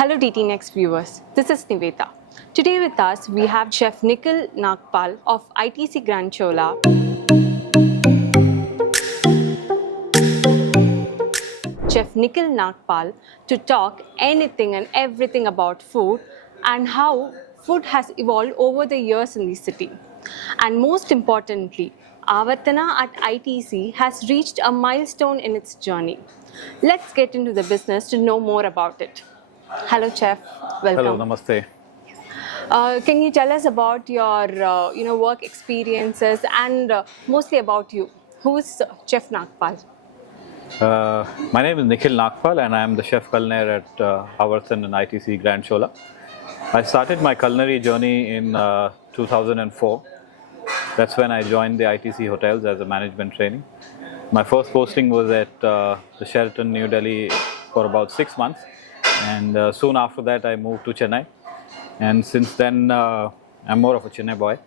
Hello DT Next viewers, this is Nivetha. Today with us we have Chef Nikhil Nagpal of ITC Grand Chola. Chef Nikhil Nagpal to talk anything and everything about food and how food has evolved over the years in the city. And most importantly, Avartana at ITC has reached a milestone in its journey. Let's get into the business to know more about it. Hello, Chef. Welcome. Hello, namaste. Can you tell us about your work experiences and mostly about you? Who's Chef Nagpal? My name is Nikhil Nagpal and I am the chef-culinare at Avartana and ITC Grand Chola. I started my culinary journey in 2004. That's when I joined the ITC hotels as a management training. My first posting was at the Sheraton, New Delhi for about 6 months, and soon after that I moved to Chennai, and since then I'm more of a Chennai boy.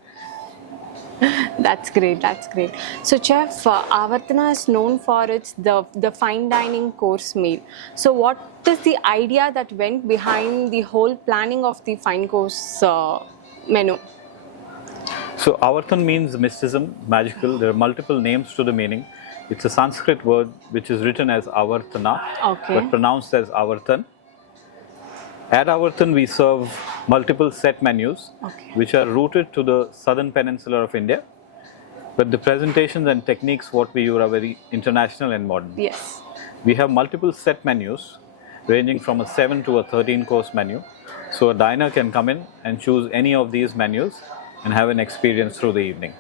That's great. That's great. So, Chef, Avartana is known for its the fine dining course meal. So, what is the idea that went behind the whole planning of the fine course menu? So, Avartan means mysticism, magical. There are multiple names to the meaning. It's a Sanskrit word which is written as Avartana, but pronounced as Avartan. At Avartan, we serve multiple set menus, which are rooted to the southern peninsula of India. But the presentations and techniques what we use are very international and modern. Yes. We have multiple set menus, ranging from a 7 to a 13-course menu. So a diner can come in and choose any of these menus and have an experience through the evening.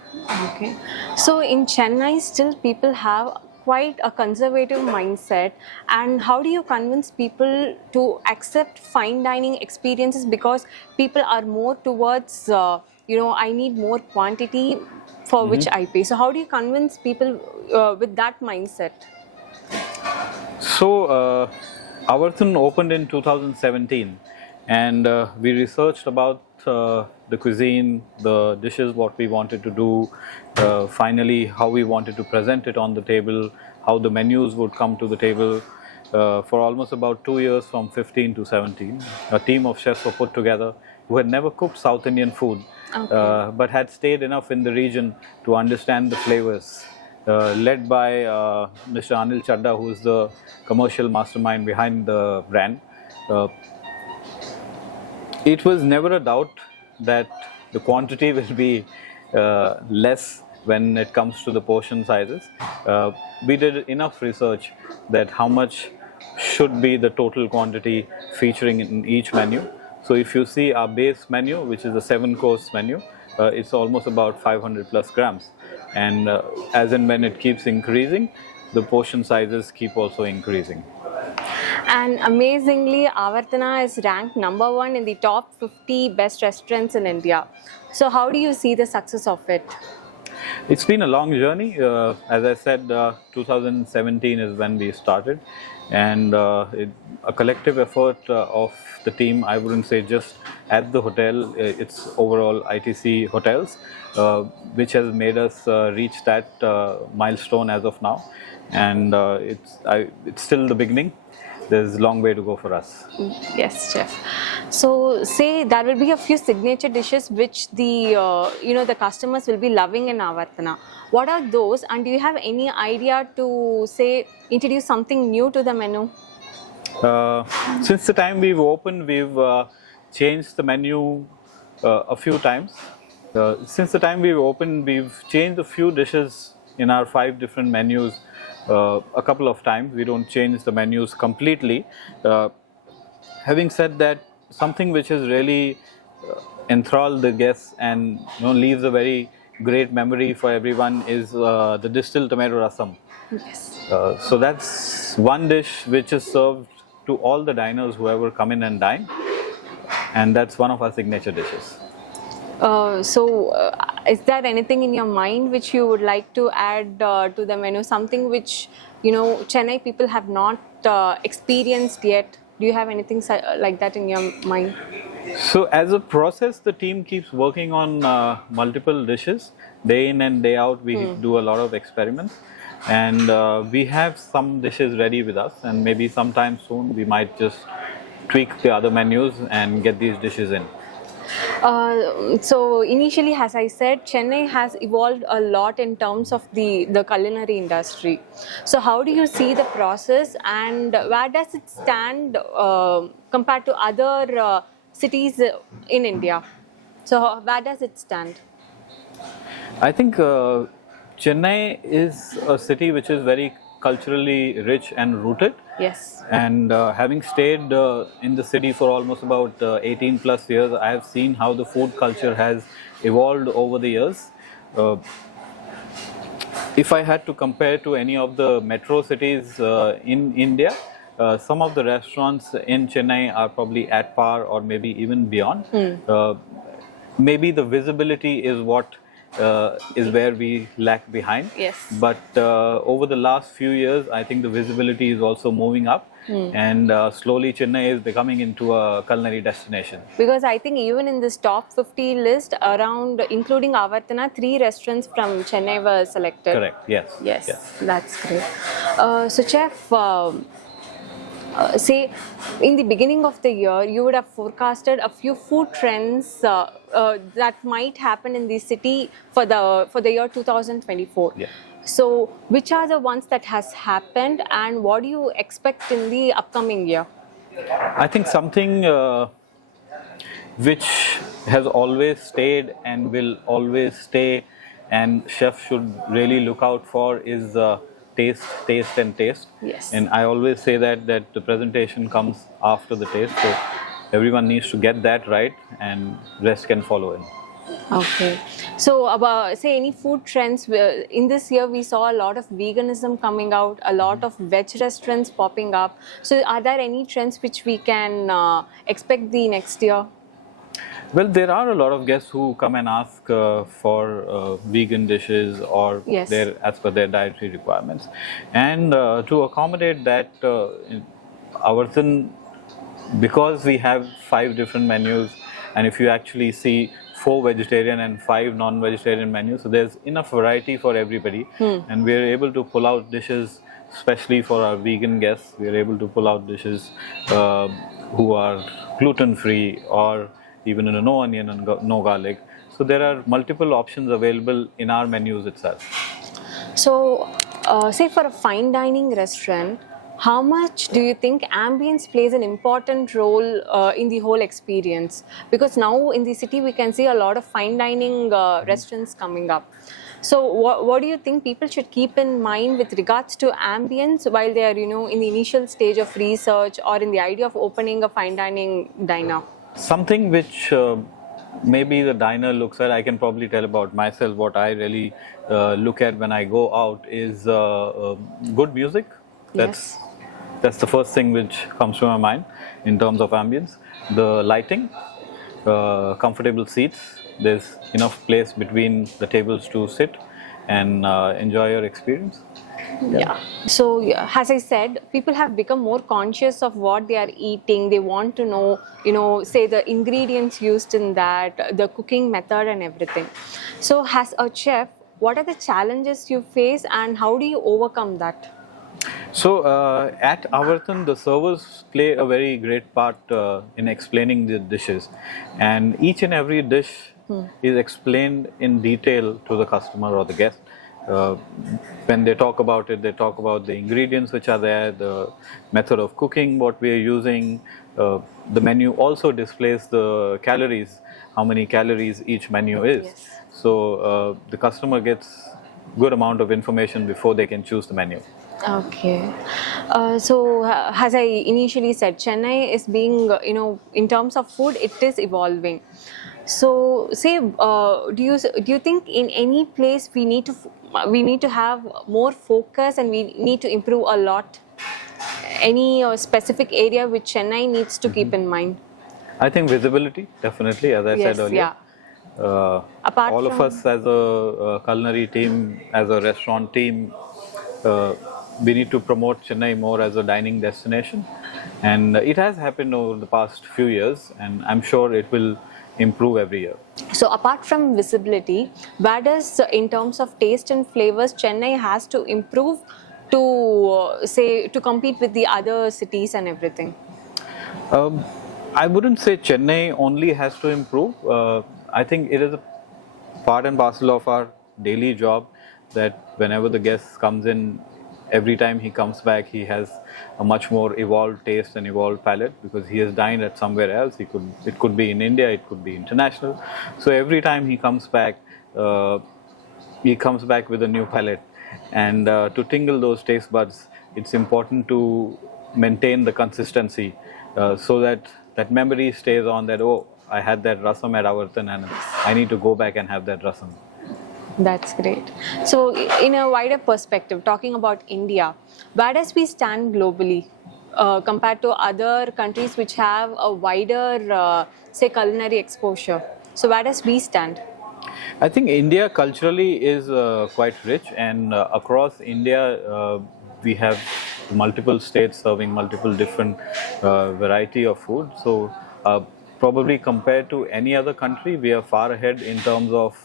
Okay. So in Chennai, still people have quite a conservative mindset, and how do you convince people to accept fine dining experiences? Because people are more towards I need more quantity for which I pay. So how do you convince people with that mindset? So Avartan opened in 2017, and we researched about the cuisine, the dishes, what we wanted to do, finally how we wanted to present it on the table, how the menus would come to the table. For almost about 2 years, from 15 to 17, a team of chefs were put together who had never cooked South Indian food, but had stayed enough in the region to understand the flavors. Led by Mr. Anil Chadda, who is the commercial mastermind behind the brand. It was never a doubt that the quantity will be less when it comes to the portion sizes. We did enough research that how much should be the total quantity featuring in each menu. So if you see our base menu, which is a 7-course menu, it's almost about 500 plus grams. And as and when it keeps increasing, the portion sizes keep also increasing. And amazingly, Avartana is ranked #1 in the top 50 best restaurants in India. So how do you see the success of it? It's been a long journey. As I said, 2017 is when we started, and a collective effort of the team. I wouldn't say just at the hotel, it's overall ITC hotels, which has made us reach that milestone as of now, and it's still the beginning. There's a long way to go for us. Yes, chef. So, say there will be a few signature dishes which the customers will be loving in Avartana. What are those? And do you have any idea to say introduce something new to the menu? Since the time we've opened, we've changed the menu a few times. Since the time we've opened, we've changed a few dishes in our 5 different menus. A couple of times. We don't change the menus completely. Having said that, something which has really enthralled the guests and leaves a very great memory for everyone is the distilled tomato rasam. Yes. So that's one dish which is served to all the diners who ever come in and dine, and that's one of our signature dishes. Is there anything in your mind which you would like to add to the menu? Something which Chennai people have not experienced yet. Do you have anything like that in your mind? So as a process, the team keeps working on multiple dishes. Day in and day out, we do a lot of experiments, and we have some dishes ready with us, and maybe sometime soon we might just tweak the other menus and get these dishes in. So initially, as I said, Chennai has evolved a lot in terms of the culinary industry. So how do you see the process, and where does it stand compared to other cities in India? So where does it stand? I think Chennai is a city which is very culturally rich and rooted. Yes. And having stayed in the city for almost about 18 plus years, I have seen how the food culture has evolved over the years. Uh, if I had to compare to any of the metro cities in India, some of the restaurants in Chennai are probably at par or maybe even beyond. Maybe the visibility is what is where we lag behind. Yes. But over the last few years, I think the visibility is also moving up, and slowly Chennai is becoming into a culinary destination. Because I think even in this top 50 list, around including Avartana, 3 restaurants from Chennai were selected. Correct. Yes. Yes, that's great. So, Chef, say in the beginning of the year, you would have forecasted a few food trends that might happen in the city for the year 2024. Yeah. So, which are the ones that has happened, and what do you expect in the upcoming year? I think something which has always stayed and will always stay, and chefs should really look out for, is taste, and taste. Yes. And I always say that the presentation comes after the taste, so everyone needs to get that right, and rest can follow in. Okay. So, about say any food trends in this year, we saw a lot of veganism coming out, a lot of veg restaurants popping up. So, are there any trends which we can expect the next year? Well, there are a lot of guests who come and ask for vegan dishes or Yes. as per their dietary requirements. And to accommodate that, Avartan, because we have 5 different menus, and if you actually see 4 vegetarian and 5 non-vegetarian menus, so there's enough variety for everybody. And we're able to pull out dishes, especially for our vegan guests. We're able to pull out dishes who are gluten-free, or even in a no onion and no garlic. So there are multiple options available in our menus itself. So, say for a fine dining restaurant, how much do you think ambience plays an important role in the whole experience? Because now in the city we can see a lot of fine dining restaurants coming up. So, what do you think people should keep in mind with regards to ambience while they are, in the initial stage of research or in the idea of opening a fine dining diner? Something which maybe the diner looks at, I can probably tell about myself. What I really look at when I go out is good music. That's the first thing which comes to my mind in terms of ambience. The lighting, comfortable seats. There's enough place between the tables to sit and enjoy your experience. Yeah. So, as I said, people have become more conscious of what they are eating. They want to know, say the ingredients used in that, the cooking method and everything. So, as a chef, what are the challenges you face and how do you overcome that? So, at Avartan, the servers play a very great part in explaining the dishes. And each and every dish is explained in detail to the customer or the guest. When they talk about it, they talk about the ingredients which are there, the method of cooking, what we are using. The menu also displays the calories, how many calories each menu is. Yes. So the customer gets good amount of information before they can choose the menu. Okay. So, as I initially said, Chennai is being, in terms of food, it is evolving. So, say, do you think in any place we need to have more focus and we need to improve a lot? Any specific area which Chennai needs to keep in mind? I think visibility, definitely, as I said earlier. Yeah. All of us as a culinary team, as a restaurant team, we need to promote Chennai more as a dining destination. And it has happened over the past few years, and I'm sure it will improve every year. So apart from visibility, where does, in terms of taste and flavors, Chennai has to improve to, say, to compete with the other cities and everything? Um, I wouldn't say Chennai only has to improve. I think it is a part and parcel of our daily job that whenever the guest comes in, every time he comes back, he has a much more evolved taste and evolved palate because he has dined at somewhere else. It could be in India, it could be international. So every time uh, he comes back with a new palate. And to tingle those taste buds, it's important to maintain the consistency so that that memory stays on that, oh, I had that rasam at Avartan and I need to go back and have that rasam. That's great. So, in a wider perspective, talking about India, where does we stand globally compared to other countries which have a wider, say, culinary exposure? So, where does we stand? I think India culturally is quite rich, and across India, we have multiple states serving multiple different variety of food. So, probably compared to any other country, we are far ahead in terms of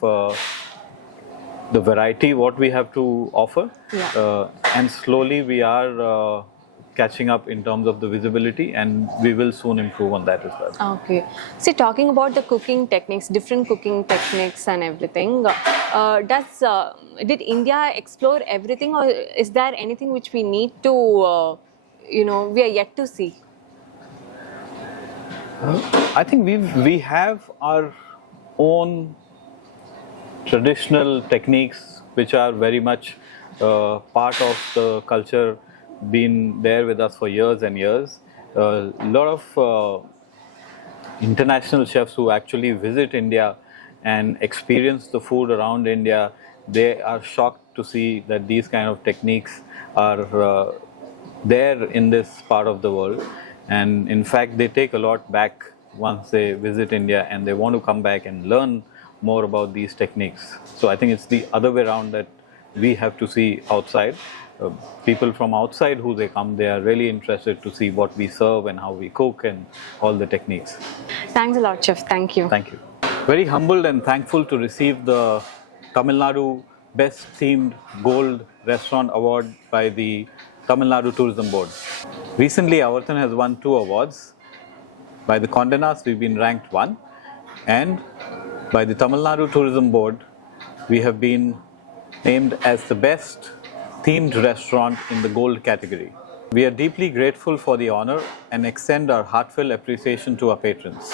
the variety what we have to offer, Yeah. and slowly we are catching up in terms of the visibility, and we will soon improve on that as well. Okay. See, talking about the cooking techniques, different cooking techniques and everything, did India explore everything, or is there anything which we need to, we are yet to see? I think we have our own traditional techniques which are very much part of the culture, been there with us for years and years. A lot of international chefs who actually visit India and experience the food around India, they are shocked to see that these kind of techniques are there in this part of the world. And in fact, they take a lot back once they visit India and they want to come back and learn more about these techniques. So I think it's the other way around that we have to see outside. People from outside who they come, they are really interested to see what we serve and how we cook and all the techniques. Thanks a lot, Chef. Thank you. Thank you. Very humbled and thankful to receive the Tamil Nadu Best Themed Gold Restaurant Award by the Tamil Nadu Tourism Board. Recently, Avartan has won 2 awards. By the Condé Nast, we've been ranked 1, and by the Tamil Nadu Tourism Board, we have been named as the best themed restaurant in the gold category. We are deeply grateful for the honor and extend our heartfelt appreciation to our patrons.